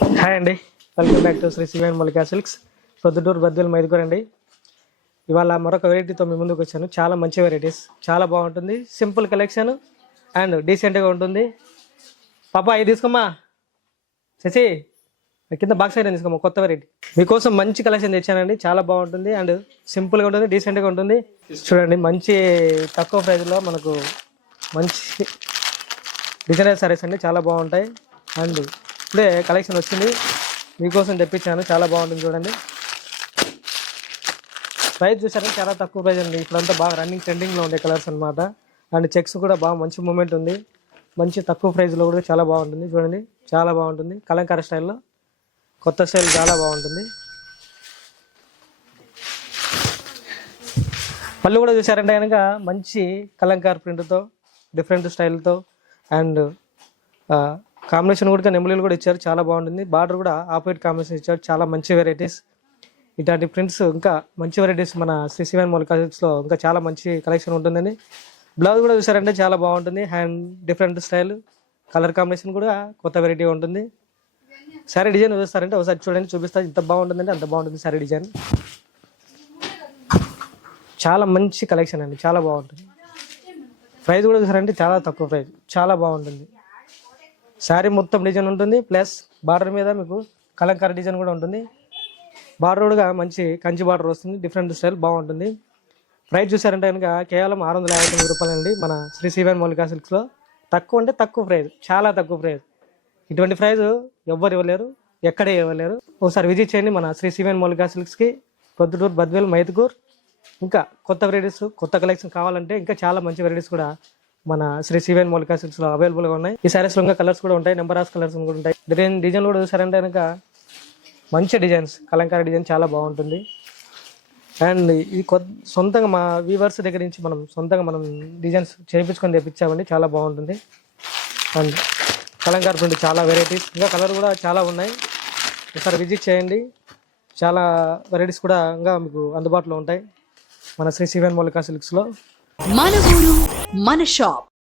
Hi అండి, welcome back to Shri Sivan Mallika Silks, Proddatur Badvel Mydukur అండి. ఇవాళ మరొక వెరైటీతో మీ ముందుకు వచ్చాను. చాలా మంచి వెరైటీస్, చాలా బాగుంటుంది. సింపుల్ కలెక్షన్ అండ్ డీసెంట్గా ఉంటుంది. పాపా ఇది తీసుకోమ్మా, శశి కింద బాక్స్ ఐటమ్ తీసుకోమ్మా, కొత్త వెరైటీ మీకోసం మంచి కలెక్షన్ తెచ్చానండి. చాలా బాగుంటుంది అండ్ సింపుల్గా ఉంటుంది, డీసెంట్గా ఉంటుంది. చూడండి, మంచి తక్కువ ప్రైస్లో మనకు మంచి డిజైనర్ సారీస్ అండి, చాలా బాగుంటాయి. అండ్ ఇప్పుడే కలెక్షన్ వచ్చింది, మీకోసం తెప్పించాను. చాలా బాగుంటుంది చూడండి. ప్రైస్ చూసారంటే చాలా తక్కువ ప్రైస్ అండి. ఇప్పుడంతా బాగా రన్నింగ్ ట్రెండింగ్లో ఉండే కలర్స్ అనమాట. అండ్ చెక్స్ కూడా బాగా మంచి మూమెంట్ ఉంది. మంచి తక్కువ ప్రైస్లో కూడా చాలా బాగుంటుంది చూడండి. చాలా బాగుంటుంది, కలంకారీ స్టైల్లో కొత్త స్టైల్, చాలా బాగుంటుంది. పళ్ళు కూడా చూసారంటే కనుక మంచి కలంకారీ ప్రింట్తో, డిఫరెంట్ స్టైల్తో అండ్ కాంబినేషన్ కూడా నెమలీలు కూడా ఇచ్చారు. చాలా బాగుంటుంది. బార్డర్ కూడా ఆపోజిట్ కాంబినేషన్ ఇచ్చారు. చాలా మంచి వెరైటీస్, ఇట్లాంటి ప్రింట్స్ ఇంకా మంచి వెరైటీస్ మన శ్రీ సివన్ మల్లికా సిల్క్స్లో ఇంకా చాలా మంచి కలెక్షన్ ఉంటుందండి. బ్లౌజ్ కూడా చూసారంటే చాలా బాగుంటుంది. Hand different style, colour combination కూడా కొత్త వెరైటీ ఉంటుంది. శారీ డిజైన్ చూస్తారంటే ఒకసారి చూడండి, చూపిస్తా. ఇంత బాగుంటుందంటే అంత బాగుంటుంది శారీ డిజైన్. చాలా మంచి కలెక్షన్ అండి, చాలా బాగుంటుంది. ప్రైస్ కూడా చూసారంటే చాలా తక్కువ ప్రైస్, చాలా బాగుంటుంది. శారీ మొత్తం డిజైన్ ఉంటుంది, ప్లస్ బార్డర్ మీద మీకు కలంకారీ డిజైన్ కూడా ఉంటుంది. బార్డర్ కూడా మంచి కంచి బార్డర్ వస్తుంది, డిఫరెంట్ స్టైల్ బాగుంటుంది. ప్రైస్ చూసారంటే కనుక కేవలం 659 రూపాయలు అండి మన శ్రీ సివన్ మల్లికా సిల్క్స్లో. తక్కువ అంటే తక్కువ ప్రైస్, చాలా తక్కువ ప్రైస్. ఇటువంటి ప్రైస్ ఎవ్వరు ఇవ్వలేరు, ఎక్కడే ఇవ్వలేరు. ఒకసారి విజిట్ చేయండి మన శ్రీ సివన్ మల్లికా సిల్క్స్కి, ప్రొద్దుటూరు బద్వేల్ మైదుకూరు. ఇంకా కొత్త వెరైటీస్, కొత్త కలెక్షన్ కావాలంటే ఇంకా చాలా మంచి వెరైటీస్ కూడా మన శ్రీ సివన్ మల్లికా సిల్క్స్లో అవైలబుల్గా ఉన్నాయి. ఈ సారీస్లో ఇంకా కలర్స్ కూడా ఉంటాయి, నెంబర్ ఆఫ్ కలర్స్ కూడా ఉంటాయి. డిజైన్ కూడా చూసారంటే కనుక మంచి డిజైన్స్, కలంకారీ డిజైన్ చాలా బాగుంటుంది. అండ్ ఇది సొంతంగా మా వీవర్స్ దగ్గర నుంచి సొంతంగా మనం డిజైన్స్ చేయించుకొని తెప్పించామండి. చాలా బాగుంటుంది. అండ్ కలంకారీ ప్రింట్ చాలా వెరైటీస్, ఇంకా కలర్ కూడా చాలా ఉన్నాయి. ఒకసారి విజిట్ చేయండి. చాలా వెరైటీస్ కూడా ఇంకా మీకు అందుబాటులో ఉంటాయి మన శ్రీ సివన్ మల్లికా సిల్క్స్లో. మన ఊరు మన షాప్.